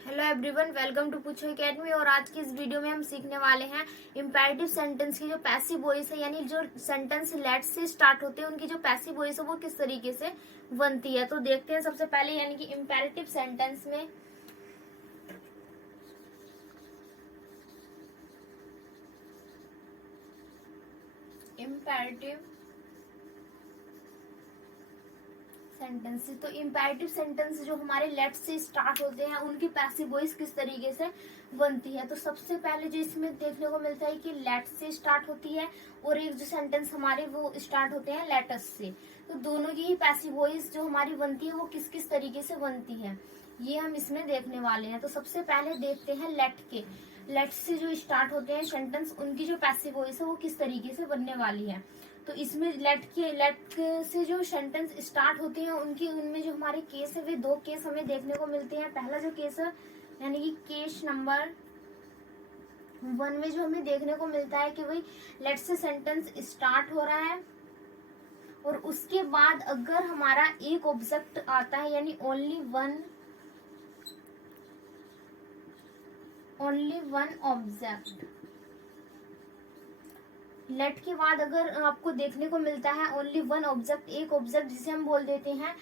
Hello everyone, welcome to पूछो academy. और आज की इस वीडियो में हम सीखने वाले हैं इम्पेरेटिव सेंटेंस की जो पैसिव वॉइस है, यानी जो सेंटेंस लेट से स्टार्ट होते हैं उनकी जो पैसिव वॉइस है वो किस तरीके से बनती है। तो देखते हैं सबसे पहले, यानी कि इम्पेरेटिव सेंटेंस में इम्पेरेटिव सेंटेंसेस। तो इम्पेरेटिव सेंटेंस जो हमारे लेट से स्टार्ट होते हैं उनकी पैसिव वॉइस किस तरीके से बनती है। तो सबसे पहले जो इसमें देखने को मिलता है कि लेट से स्टार्ट होती है और एक जो सेंटेंस हमारे वो स्टार्ट होते हैं लेटस से। तो दोनों की ही पैसिव वॉइस जो हमारी बनती है वो किस किस तरीके से बनती है, ये हम इसमें देखने वाले हैं। तो सबसे पहले देखते हैं लेट से जो स्टार्ट होते हैं सेंटेंस उनकी जो पैसिव वॉइस है वो किस तरीके से बनने वाली है। तो इसमें लेट से जो सेंटेंस स्टार्ट होते हैं उनमें जो हमारे केस है वे दो केस हमें देखने को मिलते हैं। पहला जो केस है यानी कि केस नंबर 1 में जो हमें देखने को मिलता है कि भाई लेट से सेंटेंस स्टार्ट हो रहा है और उसके बाद अगर हमारा एक ऑब्जेक्ट आता है, यानी ओनली वन ऑब्जेक्ट। लेट के बाद अगर आपको देखने को मिलता है ओनली वन ऑब्जेक्ट, एक ऑब्जेक्ट जिसे हम बोल देते हैं,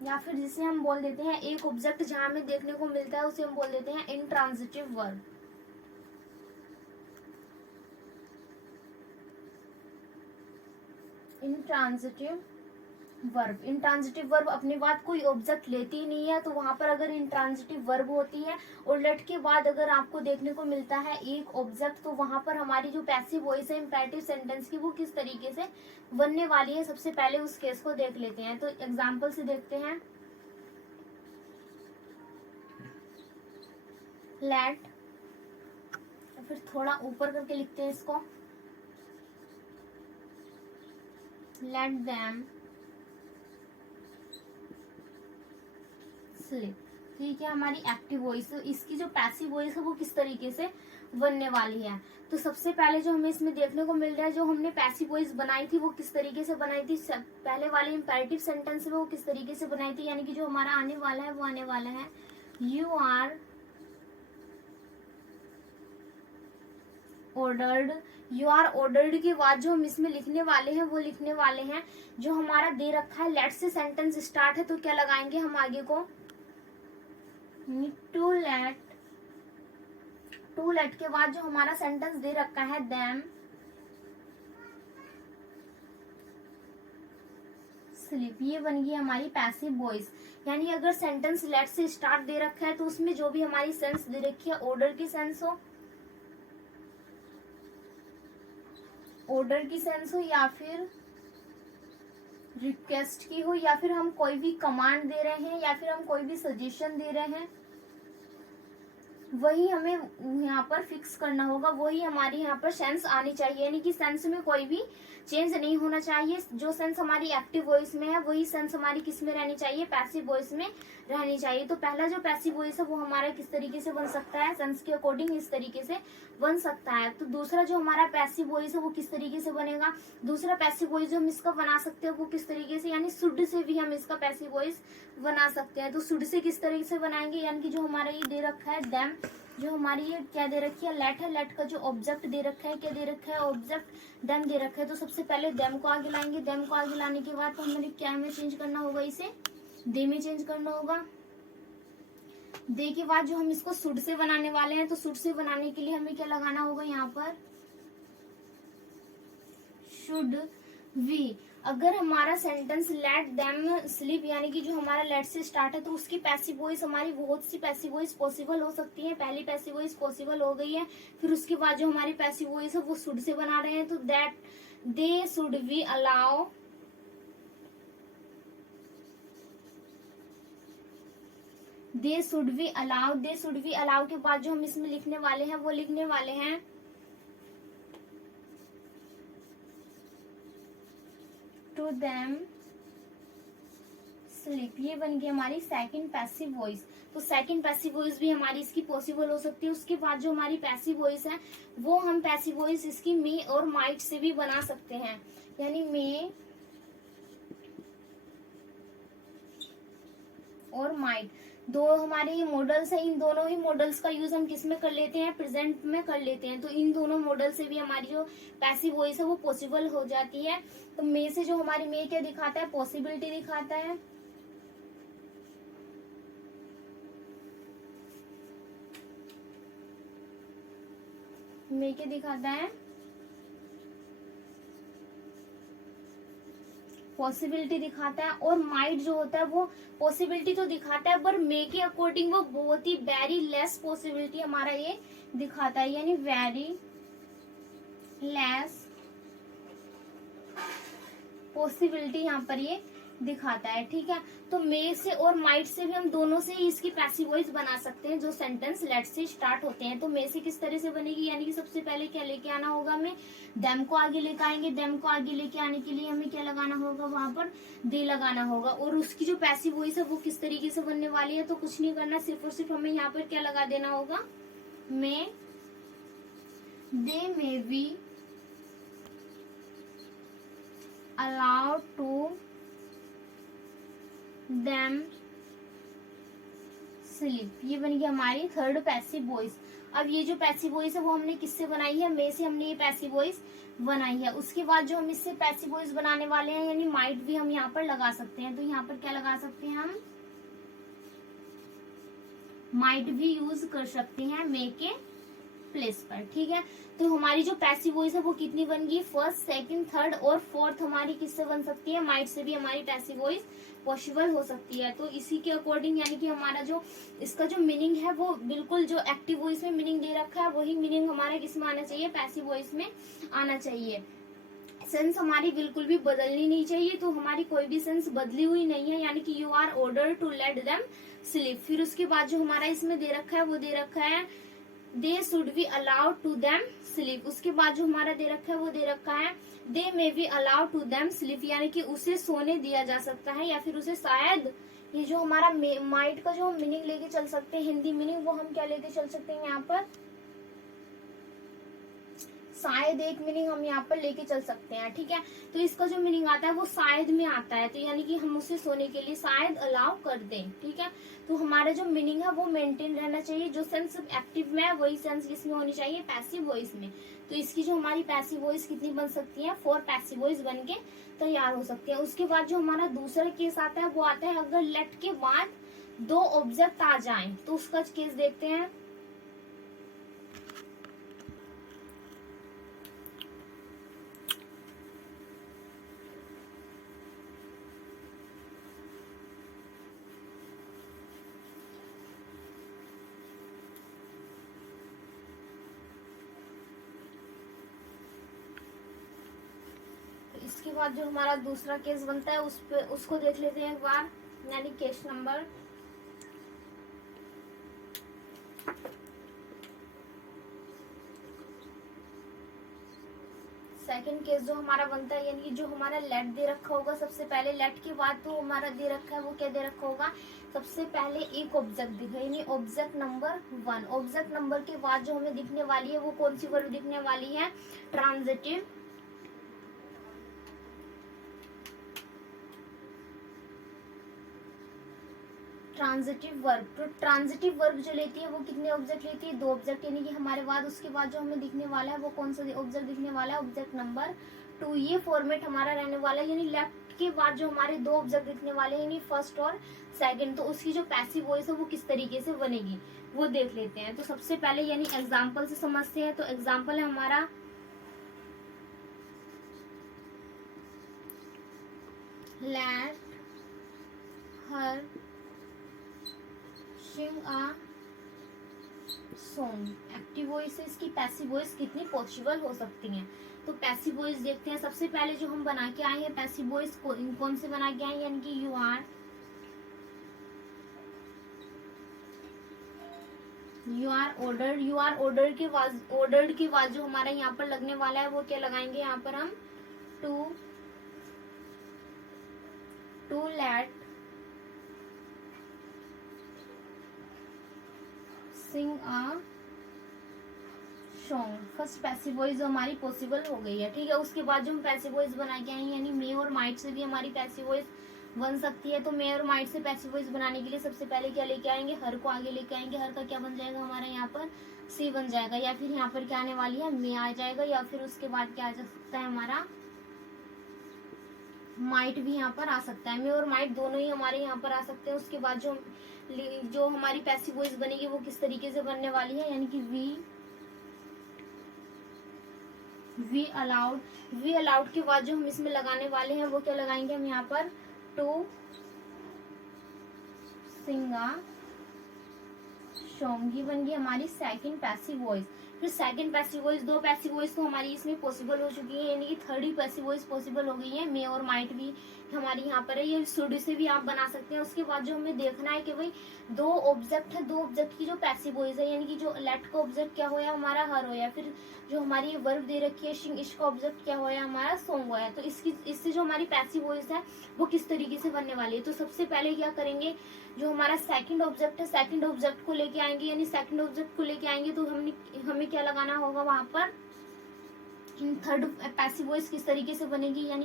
या फिर जिसे हम बोल देते हैं एक ऑब्जेक्ट जहां हमें देखने को मिलता है उसे हम बोल देते हैं इंट्रांजिटिव वर्ब। इंट्रांजिटिव वर्ब अपनी बात कोई ऑब्जेक्ट लेती ही नहीं है। तो वहां पर अगर इंट्रांजिटिव वर्ब होती है और लेट के बाद अगर आपको देखने को मिलता है एक ऑब्जेक्ट, तो वहां पर हमारी जो पैसिव वॉइस है इंपेरेटिव सेंटेंस की वो किस तरीके से बनने वाली है। सबसे पहले उस केस को देख लेते हैं। तो एग्जाम्पल से देखते हैं। लेट, फिर थोड़ा ऊपर करके लिखते हैं इसको, लेट देम स्लीप। ठीक है, हमारी एक्टिव वॉइस। तो इसकी जो पैसिव वॉइस है वो किस तरीके से बनने वाली है। तो सबसे पहले जो हमें इसमें देखने को मिल रहा है, जो हमने पैसिव वॉइस बनाई थी वो किस तरीके से बनाई थी, पहले वाले इम्पेरेटिव सेंटेंस में वो किस तरीके से बनाई थी, यानी कि जो हमारा आने वाला है वो आने वाला है you are ordered. You are ordered के बाद जो हम इसमें लिखने वाले हैं वो लिखने वाले हैं, जो हमारा दे रखा है लेट से सेंटेंस स्टार्ट है तो क्या लगाएंगे हम आगे को, टू लेट के बाद जो हमारा सेंटेंस दे रखा है देम स्लीप, ये बन गई हमारी पैसिव वॉइस। यानी अगर सेंटेंस लेट से स्टार्ट दे रखा है तो उसमें जो भी हमारी सेंस दे रखी है ऑर्डर की सेंस हो या फिर रिक्वेस्ट की हो, या फिर हम कोई भी कमांड दे रहे हैं या फिर हम कोई भी सजेशन दे रहे हैं, वही हमें यहाँ पर फिक्स करना होगा, वही हमारी यहाँ पर सेंस आनी चाहिए। यानी कि सेंस में कोई भी चेंज नहीं होना चाहिए। जो सेंस हमारी एक्टिव वॉइस में है वही सेंस हमारी किस में रहनी चाहिए, पैसिव वॉइस में रहनी चाहिए। तो पहला जो पैसिव वॉइस है वो हमारा किस तरीके से बन सकता है, सेंस के अकॉर्डिंग इस तरीके से बन सकता है। तो दूसरा जो हमारा पैसिव वॉइस है वो किस तरीके से बनेगा, दूसरा पैसिव वॉइस जो हम इसका बना सकते हैं वो किस तरीके से, यानी शुड से भी हम इसका पैसिव वॉइस बना सकते हैं। तो शुड से किस तरीके से बनाएंगे, यानी कि जो हमारा ये दे रखा है देम, जो हमारी ये क्या दे रखी है लेट है, लेट का जो ऑब्जेक्ट दे रखा है क्या दे रखा है, ऑब्जेक्ट देम दे रखा है। तो सबसे पहले देम को आगे लाएंगे, देम को आगे लाने के बाद तो हमें क्या में चेंज करना होगा, इसे दे में चेंज करना होगा। दे के बाद जो हम इसको शुड से बनाने वाले हैं, तो शुड से बनाने के लिए हमें क्या लगाना होगा यहाँ पर, शुड वी। अगर हमारा सेंटेंस लेट देम स्लीप, यानी कि जो हमारा लेट से स्टार्ट है, तो उसकी पैसिव वॉइस हमारी बहुत सी पैसिव वॉइस पॉसिबल हो सकती है। पहली पैसिव वॉइस पॉसिबल हो गई है, फिर उसके बाद जो हमारी पैसिव वॉइस है वो शुड से बना रहे हैं। तो that they should we allow, they should we allow के बाद जो हम इसमें लिखने वाले हैं वो लिखने वाले हैं टू देम स्लीप। ये बन गई हमारी सेकंड पैसिव वॉइस। तो सेकंड पैसिव वॉइस भी हमारी इसकी पॉसिबल हो सकती है। उसके बाद जो हमारी पैसिव वॉइस है वो हम पैसिव वॉइस इसकी मे और माइट से भी बना सकते हैं, यानी मे और माइट, दो हमारे ये मॉडल्स हैं। इन दोनों ही मॉडल्स का यूज हम किस में कर लेते हैं, प्रेजेंट में कर लेते हैं। तो इन दोनों मॉडल से भी हमारी जो पैसिव वॉइस है वो पॉसिबल हो जाती है। तो मे से जो हमारी मे क्या दिखाता है, पॉसिबिलिटी दिखाता है। मे क्या दिखाता है, पॉसिबिलिटी दिखाता है। और माइट जो होता है वो पॉसिबिलिटी तो दिखाता है, पर मे के अकॉर्डिंग वो बहुत ही वेरी लेस पॉसिबिलिटी हमारा ये दिखाता है, यानी वेरी लेस पॉसिबिलिटी यहाँ पर ये दिखाता है। ठीक है, तो मे से और माइट से भी हम दोनों से ही इसकी पैसिव वॉइस बना सकते हैं। जो सेंटेंस लेट से स्टार्ट होते हैं, तो मे से किस तरह से बनेगी, यानी कि सबसे पहले क्या लेके आना होगा, हमें देम को आगे लेके आएंगे। देम को आगे लेके आने के लिए हमें क्या लगाना होगा, वहां पर दे लगाना होगा। और उसकी जो पैसिव वॉइस है वो किस तरीके से बनने वाली है, तो कुछ नहीं करना, सिर्फ और सिर्फ हमें यहाँ पर क्या लगा देना होगा, may, they may be allowed to them sleep। ये बन गई हमारी थर्ड पैसिव वॉइस। अब ये जो पैसिव वॉइस है वो हमने किससे बनाई है, मे से हमने ये पैसिव वॉइस बनाई है। उसके बाद जो हम इससे पैसिव वॉइस बनाने वाले हैं, यानी माइट भी हम यहाँ पर लगा सकते हैं। तो यहाँ पर क्या लगा सकते हैं, हम माइट भी यूज कर सकते हैं मे के प्लेस पर। ठीक है, तो हमारी जो पैसिव वॉइस है वो कितनी बन गई, फर्स्ट, सेकंड, थर्ड और फोर्थ हमारी किससे बन सकती है, माइट से भी हमारी पैसिव वॉइस पॉसिबल हो सकती है। तो इसी के अकॉर्डिंग यानी कि हमारा जो इसका जो मीनिंग है वो बिल्कुल जो एक्टिव वॉइस में मीनिंग दे रखा है वही मीनिंग हमारा किसमें आना चाहिए, पैसिव वॉइस में आना चाहिए। सेंस हमारी बिल्कुल भी बदलनी नहीं चाहिए। तो हमारी कोई भी सेंस बदली हुई नहीं है, यानी कि you are order to let them sleep. फिर उसके बाद जो हमारा इसमें दे रखा है वो दे रखा है they should be allowed to them sleep. उसके बाद जो हमारा दे रखा है वो दे रखा है they may be allowed to them sleep, यानी कि उसे सोने दिया जा सकता है, या फिर उसे शायद, ये जो हमारा माइट का जो हम मीनिंग लेके चल सकते हैं, हिंदी मीनिंग, वो हम क्या लेके चल सकते हैं यहाँ पर, शायद एक मीनिंग हम यहाँ पर लेके चल सकते हैं। ठीक है, तो इसका जो मीनिंग आता है वो शायद में आता है, तो यानी कि हम उसे सोने के लिए शायद अलाउ कर दें। ठीक है, तो हमारा जो मीनिंग है वो मेंटेन रहना चाहिए। जो सेंस एक्टिव में है वही सेंस किसमें होनी चाहिए, पैसिव वॉइस में। तो इसकी जो हमारी पैसिव वॉइस कितनी बन सकती है, 4 पैसिव वॉइस बन के तैयार हो सकती है। उसके बाद जो हमारा दूसरा केस आता है वो आता है अगर लेट के बाद 2 ऑब्जेक्ट आ जाए, तो उसका केस देखते हैं। इसके बाद जो हमारा दूसरा केस बनता है उसको देख लेते हैं एक बार, यानी केस नंबर सेकंड केस जो हमारा बनता है, यानी कि जो हमारा लेट दे रखा होगा सबसे पहले, लेट के बाद तो हमारा दे रखा है वो क्या दे रखा होगा, सबसे पहले एक ऑब्जेक्ट दिखे, यानी ऑब्जेक्ट नंबर 1। ऑब्जेक्ट नंबर के बाद जो हमें दिखने वाली है वो कौन सी वर्ब दिखने वाली है, ट्रांजिटिव वर्ब। तो ट्रांजिटिव वर्ब जो लेती है वो कितने ऑब्जेक्ट लेती है, 2 ऑब्जेक्ट, यानी कि हमारे बाद उसके बाद जो हमें दिखने वाला है वो कौन सा ऑब्जेक्ट दिखने वाला है, ऑब्जेक्ट नंबर 2। ये फॉर्मेट हमारा रहने वाला है, यानी लेफ्ट के बाद जो हमारे 2 ऑब्जेक्ट दिखने वाले हैं, यानी फर्स्ट और सेकंड। तो उसकी जो पैसिव वॉइस है वो किस तरीके से बनेगी वो देख लेते हैं। तो सबसे पहले यानी एग्जाम्पल से समझते हैं। तो एग्जाम्पल है हमारा let her sing a song. Active voice से इसकी पैसिव वॉइस कितनी पॉसिबल हो सकती हैं। तो पैसिव वॉइस देखते हैं। सबसे पहले जो हम बना के आए हैं पैसिव वॉइस कौन से बना के आए, यानी कि you are order. You are order के बाद जो हमारा यहाँ पर लगने वाला है वो क्या लगाएंगे, यहाँ पर हम to let sing a song. First passive voice जो हमारी पॉसिबल हो गई है। ठीक है, उसके बाद जो हम पैसिव वॉइस बना के आए यानी मे और माइट से भी हमारी पैसिव वॉइस बन सकती है। तो मे और माइट से पैसिव वॉइस बनाने के लिए सबसे पहले क्या लेके आएंगे, हर को आगे लेके आएंगे। हर का क्या बन जाएगा हमारा यहाँ पर सी बन जाएगा, या फिर यहाँ पर क्या आने वाली है मे आ जाएगा, या फिर उसके बाद क्या आ जा सकता है हमारा माइट भी यहाँ पर आ सकता है। मे और माइट दोनों ही हमारे यहाँ पर आ सकते हैं। उसके बाद जो हमारी पैसिव वॉइस बनेगी वो किस तरीके से बनने वाली है, यानी कि वी अलाउड के बाद जो हम इसमें लगाने वाले हैं वो क्या लगाएंगे हम यहाँ पर टू सिंगा सॉन्ग, ये बन गई हमारी सेकंड पैसिव वॉइस। फिर सेकंड पैसिव वॉइस, दो पैसिव वॉइस तो हमारी इसमें पॉसिबल हो चुकी है, यानी कि थर्ड ही पैसिव वॉइस पॉसिबल हो गई है। मे और माइट भी हमारी यहाँ पर है, ये शुड से भी आप बना सकते हैं। उसके बाद जो हमें देखना है कि भाई दो ऑब्जेक्ट है, दो ऑब्जेक्ट की जो पैसिव वॉइस है, यानी कि जो लेट का ऑब्जेक्ट क्या होया हमारा हर होया, फिर जो हमारी वर्ब दे रखी है शिंग, इसका ऑब्जेक्ट क्या होया हमारा सॉन्ग होया। तो इससे जो हमारी पैसिव वॉइस है वो किस तरीके से बनने वाली है। तो सबसे पहले क्या करेंगे, जो हमारा सेकंड ऑब्जेक्ट है सेकंड ऑब्जेक्ट को लेके आएंगे, यानी सेकंड ऑब्जेक्ट को लेके आएंगे तो हमें क्या लगाना होगा वहां पर इन थर्ड पैसिव वॉइस किस तरीके से बनेगी, यानी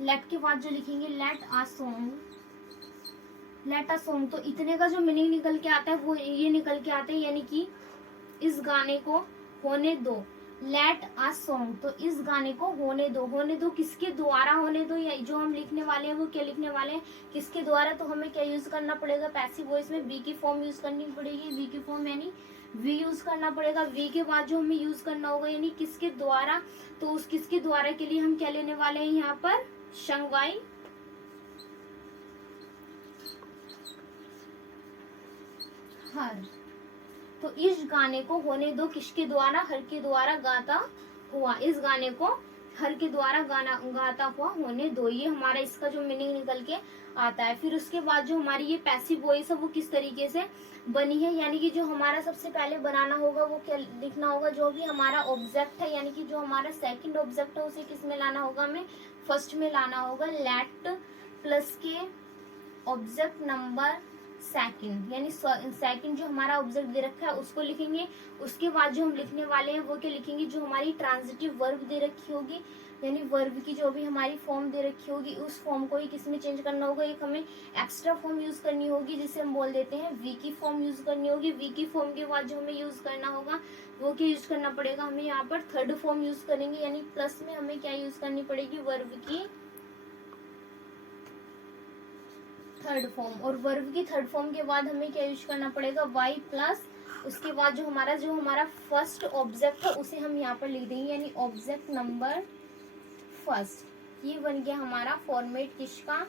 लेट के बाद जो लिखेंगे लेट अ सॉन्ग। तो इतने का जो मीनिंग निकल के आता है वो ये निकल के आते हैं, यानी कि इस गाने को होने दो, लेट अ सॉन्ग। तो इस गाने को होने दो किसके द्वारा होने दो, या जो हम लिखने वाले हैं वो क्या लिखने वाले हैं किसके द्वारा। तो हमें क्या यूज करना पड़ेगा पैसिव वॉइस में वी की फॉर्म यूज करनी पड़ेगी, वी की फॉर्म यानी वी यूज करना पड़ेगा। वी के बाद जो हमें यूज करना होगा यानी किसके द्वारा, तो उस किसके द्वारा के लिए हम क्या लेने वाले हैं यहाँ पर शंगवाई हर। तो इस गाने को होने दो किसके द्वारा, हर के द्वारा गाता हुआ, इस गाने को हर के द्वारा गाता हुआ होने दो, ये हमारा इसका जो मीनिंग निकल के आता है। फिर उसके बाद जो हमारी ये पैसिव वॉइस है वो किस तरीके से बनी है, यानी कि जो हमारा सबसे पहले बनाना होगा वो क्या लिखना होगा, जो भी हमारा ऑब्जेक्ट है यानी कि जो हमारा सेकंड ऑब्जेक्ट है उसे किस में लाना होगा, हमें फर्स्ट में लाना होगा। लेट प्लस के ऑब्जेक्ट नंबर सेकंड, यानी सेकंड जो हमारा ऑब्जेक्ट दे रखा है उसको लिखेंगे। उसके बाद जो हम लिखने वाले हैं वो क्या लिखेंगे, जो हमारी ट्रांजिटिव वर्ब दे रखी होगी, यानी वर्ब की जो भी हमारी फॉर्म दे रखी होगी उस फॉर्म को ही किसमें चेंज करना होगा, एक हमें एक्स्ट्रा फॉर्म यूज करनी होगी जिसे हम बोल देते हैं वी की फॉर्म यूज करनी होगी। वी की फॉर्म के बाद जो हमें यूज करना होगा वो क्या यूज करना पड़ेगा, हमें यहाँ पर थर्ड फॉर्म यूज करेंगे, यानी प्लस में हमें क्या यूज करनी पड़ेगी वर्ब की थर्ड फॉर्म। और वर्ब की थर्ड फॉर्म के बाद हमें क्या यूज करना पड़ेगा वाई प्लस, उसके बाद जो हमारा फर्स्ट ऑब्जेक्ट है उसे हम यहाँ पर लिख देंगे, यानी ऑब्जेक्ट नंबर फर्स्ट। ये बन गया हमारा फॉर्मेट किसका,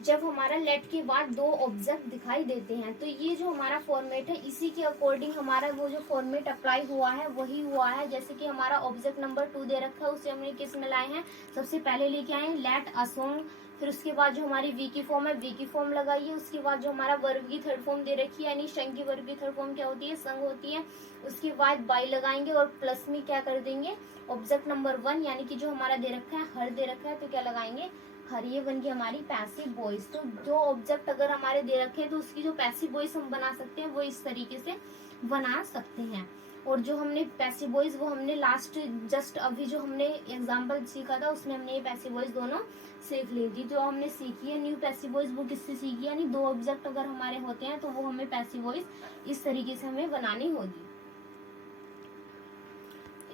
जब हमारा लेट के बाद दो ऑब्जेक्ट दिखाई देते हैं। तो ये जो हमारा फॉर्मेट है इसी के अकॉर्डिंग हमारा वो जो फॉर्मेट अप्लाई हुआ है वही हुआ है। जैसे कि हमारा ऑब्जेक्ट नंबर 2 दे रखा है उसे हमने किस में लाए हैं, सबसे पहले लेके आए लेट अ सॉन्ग। फिर उसके बाद जो हमारी वी की फॉर्म है वी की फॉर्म लगाइए। उसके बाद जो हमारा वर्ब की थर्ड फॉर्म दे रखी है यानी शंग की वर्ब की थर्ड फॉर्म क्या होती है, संग होती है। उसके बाद बाई लगाएंगे और प्लस में क्या कर देंगे ऑब्जेक्ट नंबर 1 यानी कि जो हमारा दे रखा है हर दे रखा है तो क्या लगाएंगे हर। ये बन गई हमारी पैसिव वॉइस। तो जो ऑब्जेक्ट अगर हमारे दे रखे हैं तो उसकी जो पैसिव वॉइस हम बना सकते हैं वो इस तरीके से बना सकते हैं। और जो हमने पैसिव वॉइस वो हमने लास्ट जस्ट अभी जो हमने एग्जांपल सीखा था उसमें हमने ये पैसिव वॉइस दोनों सीख ली थी। जो हमने सीखी है न्यू पैसिव वॉइस वो किससे सीखी, यानी दो ऑब्जेक्ट अगर हमारे होते हैं तो वो हमें पैसिव वॉइस इस तरीके से हमें बनानी होगी।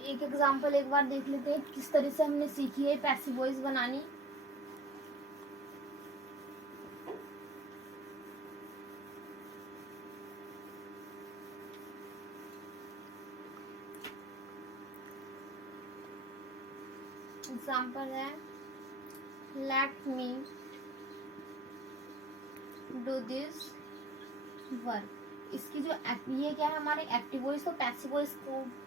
एक एग्जांपल एक बार देख लेते हैं किस तरह से हमने सीखी है पैसिव वॉइस बनानी। एग्जाम्पल है let me do this work. इसकी जो ये क्या है हमारे एक्टिव वॉइस, तो पैसिव वॉइस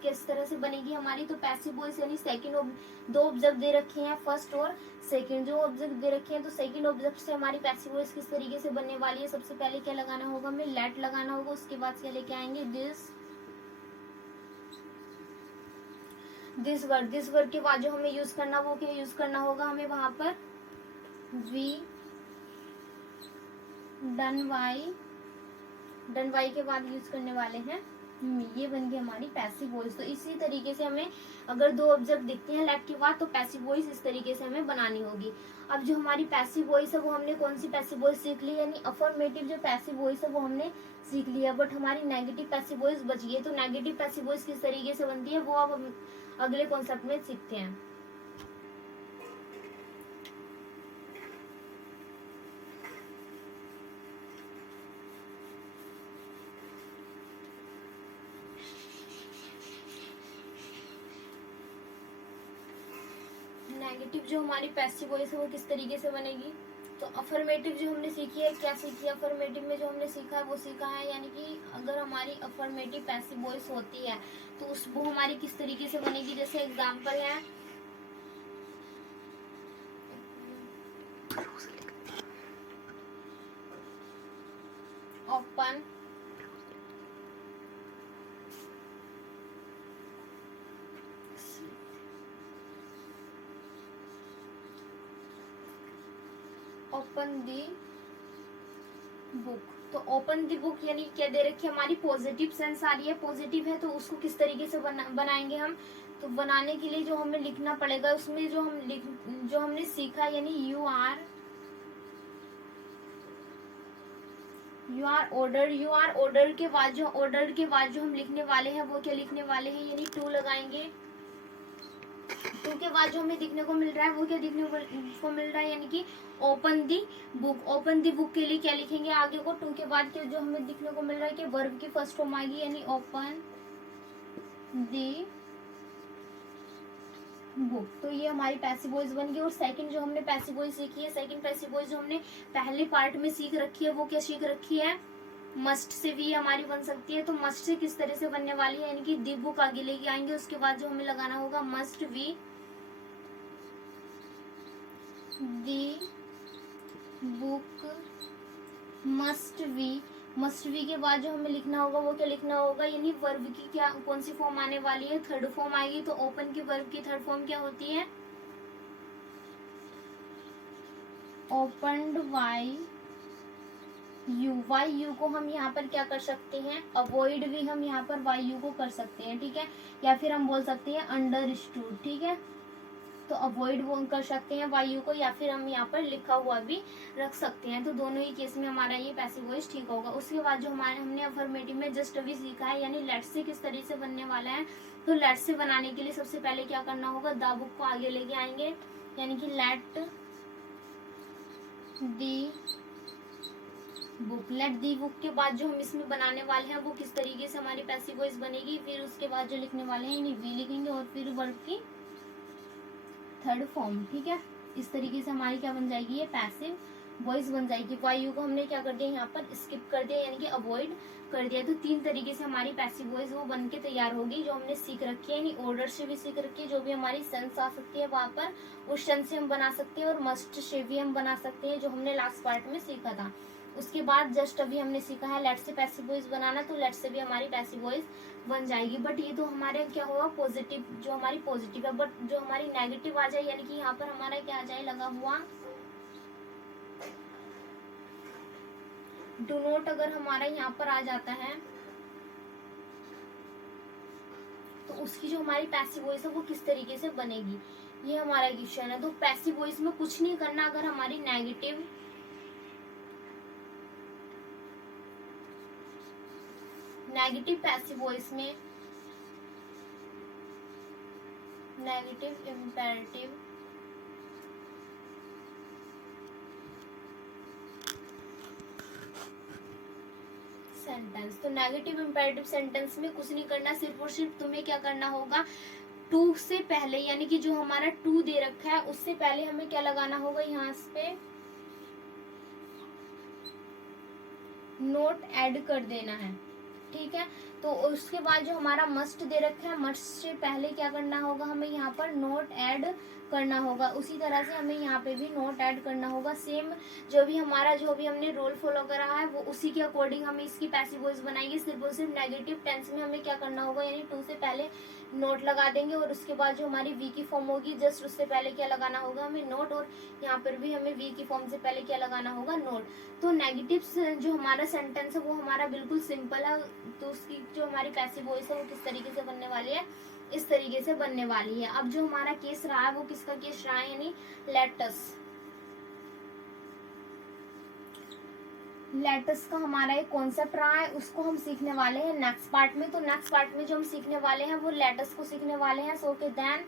किस तरह से बनेगी हमारी, तो पैसिव वॉइस यानी सेकंड दो ऑब्जेक्ट दे रखे हैं फर्स्ट और सेकंड, जो ऑब्जेक्ट दे रखे हैं तो सेकंड ऑब्जेक्ट से हमारी पैसिव वॉइस किस तरीके से बनने वाली है। सबसे पहले क्या लगाना होगा हमें लेट लगाना होगा। उसके बाद क्या लेके आएंगे दिस वर्ड के बाद जो हमें यूज करना वो क्या यूज करना होगा हमें वहां पर वी डन वाई के बाद यूज करने वाले हैं ये बन गई हमारी पैसिव वॉइस। तो इसी तरीके से हमें अगर दो ऑब्जेक्ट दिखते हैं लेफ्ट के बाद तो पैसिव वॉइस इस तरीके से हमें बनानी होगी। अब जो हमारी पैसिव वॉइस है वो हमने कौन सी पैसिव वॉइस सीख ली, यानी अफर्मेटिव जो पैसिव वॉइस है वो हमने सीख लिया, बट हमारी नेगेटिव पैसिव वॉइस बच गई है। तो नेगेटिव पैसिव वॉइस किस तरीके से बनती है वो अब हम अगले कॉन्सेप्ट में सीखते हैं। नेगेटिव जो हमारी पैसिव वॉइस है वो किस तरीके से बनेगी। तो अफर्मेटिव जो हमने सीखी है, क्या सीखी है अफर्मेटिव में, जो हमने सीखा है वो सीखा है, यानी कि अगर हमारी अफर्मेटिव पैसिव वॉइस होती है तो उस वो हमारी किस तरीके से बनेगी। जैसे एग्जांपल है ओपन, ओपन दी बुक। तो ओपन दी बुक यानी क्या दे रखी है, हमारी पॉजिटिव सेंस आ रही है, पॉजिटिव है तो उसको किस तरीके से बनाएंगे हम। तो बनाने के लिए जो हमें लिखना पड़ेगा उसमें जो हमने सीखा, यानी you are order. You are order के बाद जो हम लिखने वाले हैं वो क्या लिखने वाले हैं, यानी टू लगाएंगे। टू के बाद जो हमें दिखने को मिल रहा है वो क्या दिखने को मिल रहा है, यानी कि ओपन दी बुक। ओपन दी बुक के लिए क्या लिखेंगे आगे को, टू के बाद के जो हमें दिखने को मिल रहा है कि वर्ब की फर्स्ट फॉर्म आएगी, यानी ओपन दी बुक। तो ये हमारी पैसिव वॉइस बन गई। और सेकंड जो हमने पैसिव वॉइस सीखी है, सेकंड पैसिव वॉइस जो हमने पहले पार्ट में सीख रखी है वो क्या सीख रखी है, मस्ट से भी हमारी बन सकती है। तो मस्ट से किस तरह से बनने वाली है, यानी कि दी बुक आगे लेके आएंगे, उसके बाद जो हमें लगाना होगा must be the book, must be के बाद जो हमें लिखना होगा वो क्या लिखना होगा, यानी वर्ब की क्या कौन सी फॉर्म आने वाली है, थर्ड फॉर्म आएगी। तो ओपन की वर्ब की थर्ड फॉर्म क्या होती है, ओपनड वाई यू को हम यहाँ पर क्या कर सकते हैं, अवॉइड भी हम यहाँ पर वाई यू को कर सकते हैं, ठीक है, या फिर हम बोल सकते हैं अंडरस्टूड, ठीक है। तो अवॉइड वो कर सकते हैं वाई यू को, या फिर हम यहाँ पर लिखा हुआ भी रख सकते हैं। तो दोनों ही केस में हमारा ये पैसिव वॉइस ठीक होगा। उसके बाद जो हमने अफर्मेटिव में जस्ट अभी सीखा है, यानी लेट से किस तरह से बनने वाला है। तो लेट से बनाने के लिए सबसे पहले क्या करना होगा, द बुक को आगे लेके आएंगे, यानी कि let the book. Let the book के बाद जो हम इसमें बनाने वाले हैं वो किस तरीके से हमारी पैसिव वॉइस बनेगी। फिर उसके बाद जो लिखने वाले हैं यानी वी लिखेंगे और फिर वर्ब की थर्ड फॉर्म, ठीक है। इस तरीके से हमारी क्या बन जाएगी, ये पैसिव वॉइस बन जाएगी। वाई यू को हमने क्या कर दिया, यहाँ पर स्किप कर दिया, यानी कि अवॉइड कर दिया। तो तीन तरीके से हमारी पैसिव वॉइस वो बन के तैयार होगी, जो हमने सीख रखी है। यानी ऑर्डर से भी सीख रखी है, जो भी हमारी सेंस आ सकती है वहां पर उस सेंस से हम बना सकते हैं, और मस्ट से भी हम बना सकते हैं, जो हमने लास्ट पार्ट में सीखा था। उसके बाद जस्ट अभी हमने सीखा है लेट से पैसिव वॉइस बनाना, तो लेट से भी हमारी पैसिव वॉइस बन जाएगी। बट ये तो हमारे क्या होगा, पॉजिटिव, जो हमारी पॉजिटिव है। बट जो हमारी नेगेटिव आ जाए, यानी कि यहाँ पर हमारा क्या आ जाए लगा हुआ डू नॉट, अगर हमारा यहाँ पर आ जाता है तो उसकी जो हमारी पैसिव वॉइस है वो किस तरीके से बनेगी, ये हमारा क्वेश्चन है। तो पैसिव वॉइस में कुछ नहीं करना, अगर हमारी नेगेटिव पैसिव वॉइस में नेगेटिव इम्पेरेटिव सेंटेंस। तो नेगेटिव इम्पेरेटिव सेंटेंस में कुछ नहीं करना, सिर्फ और सिर्फ तुम्हें क्या करना होगा, टू से पहले, यानी कि जो हमारा टू दे रखा है उससे पहले हमें क्या लगाना होगा, यहाँ पे नोट ऐड कर देना है, ठीक है। तो उसके बाद जो हमारा मस्ट दे रखा है, मस्ट से पहले क्या करना होगा, हमें यहाँ पर नोट ऐड करना होगा। उसी तरह से हमें यहाँ पे भी नोट ऐड करना होगा। सेम जो भी हमने रूल फॉलो करा है वो उसी के अकॉर्डिंग हमें इसकी पैसिव वॉइस बनाएंगे। सिर्फ और सिर्फ नेगेटिव टेंस में हमें क्या करना होगा, यानी टू से पहले नोट लगा देंगे और उसके बाद जो हमारी वी की फॉर्म होगी जस्ट उससे पहले क्या लगाना होगा हमें नोट, और यहाँ पर भी हमें वी की फॉर्म से पहले क्या लगाना होगा नोट। तो नेगेटिव जो हमारा सेंटेंस है वो हमारा बिल्कुल सिंपल है। तो उसकी जो हमारी पैसिव वॉइस है वो किस तरीके से बनने वाली है, इस तरीके से बनने वाली है। अब जो हमारा केस रहा है वो किसका केस रहा है, यानी लेटस का हमारा एक कॉन्सेप्ट रहा है, उसको हम सीखने वाले हैं नेक्स्ट पार्ट में। तो नेक्स्ट पार्ट में जो हम सीखने वाले हैं वो लेटस को सीखने वाले हैं। सो के देन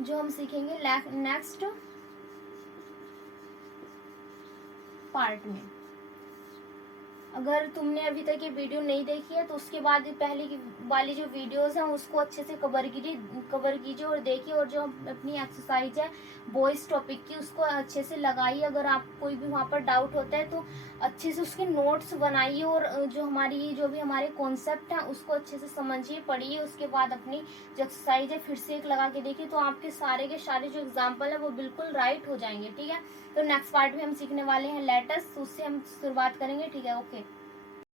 जो हम सीखेंगे नेक्स्ट पार्ट में। अगर तुमने अभी तक ये वीडियो नहीं देखी है तो उसके बाद पहले की वाली जो वीडियोस हैं उसको अच्छे से कवर कीजिए और देखिए, और जो अपनी एक्सरसाइज है वॉइस टॉपिक की उसको अच्छे से लगाइए। अगर आप कोई भी वहाँ पर डाउट होता है तो अच्छे से उसके नोट्स बनाइए, और जो भी हमारे कॉन्सेप्ट हैं उसको अच्छे से समझिए, पढ़िए। उसके बाद अपनी जो एक्सरसाइज है फिर से एक लगा के देखिए, तो आपके सारे के सारे जो एग्जाम्पल है वो बिल्कुल राइट हो जाएंगे। ठीक है, तो नेक्स्ट पार्ट में हम सीखने वाले हैं लेटस, उससे हम शुरुआत करेंगे। ठीक है, ओके।